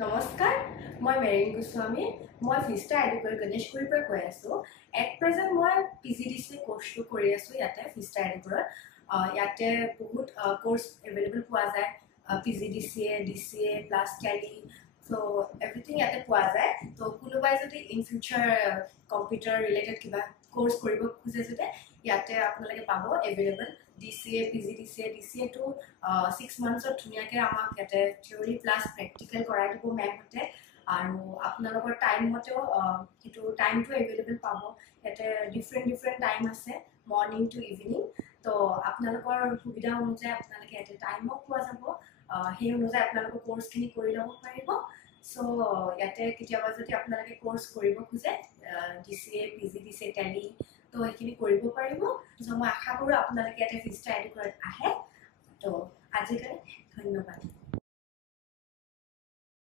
নমস্কাৰ মই মেৰিন গোস্বামী মই ভিষ্টা এডুকেৰ গণেশগুৰিৰ পৰা কৈ আছো এট প্ৰেজেন্ট মই পিজিডিসি কোৰ্সটো কৰি আছো ইয়াতে ভিষ্টা এডুকেৰত ইয়াতে বহুত কোৰ্স এভেইলেবল পোৱা যায় PGDC DCA plus Tally so everything ইয়াতে পোৱা যায় তো কোনোবাই যদি ইন ফিউচাৰ কম্পিউটাৰ ৰিলেটেড কিবা কোৰ্স কৰিব খুজে যদি ইয়াতে আপোনালোকে পাব available DCA PGDCA DCA to 6 months of ধুনিয়াকে আমাক ইয়াতে থিওৰি প্লাস প্ৰেক্টিকেল কৰাই দিব মেমহতে আৰু আপোনালোকৰ টাইম মতেও কিটো টাইমটো এভেইলেবল পাব ইয়াতে ডিফাৰেন্ট টাইম আছে মৰ্নিং টু ইভিনিং তো আপোনালোকৰ সুবিধা অনুযায়ী আপোনালোকে ইয়াতে টাইমও পোৱা যাব সেই অনুযায়ী আপোনালোকৰ কোৰ্সখিনি কৰি ল'ব পাৰিব সো ইয়াতে কেতিয়াবা যদি আপোনালোকে কোৰ্স কৰিব খুজে DCA PGDCA টেলি তো এইখিনি কৰিব পাৰিব সো মই আশা কৰো আপোনালোকে ইয়াতে ভিষ্টা এডুকেৰত আহে তো আজিকালি ধন্যবাদ।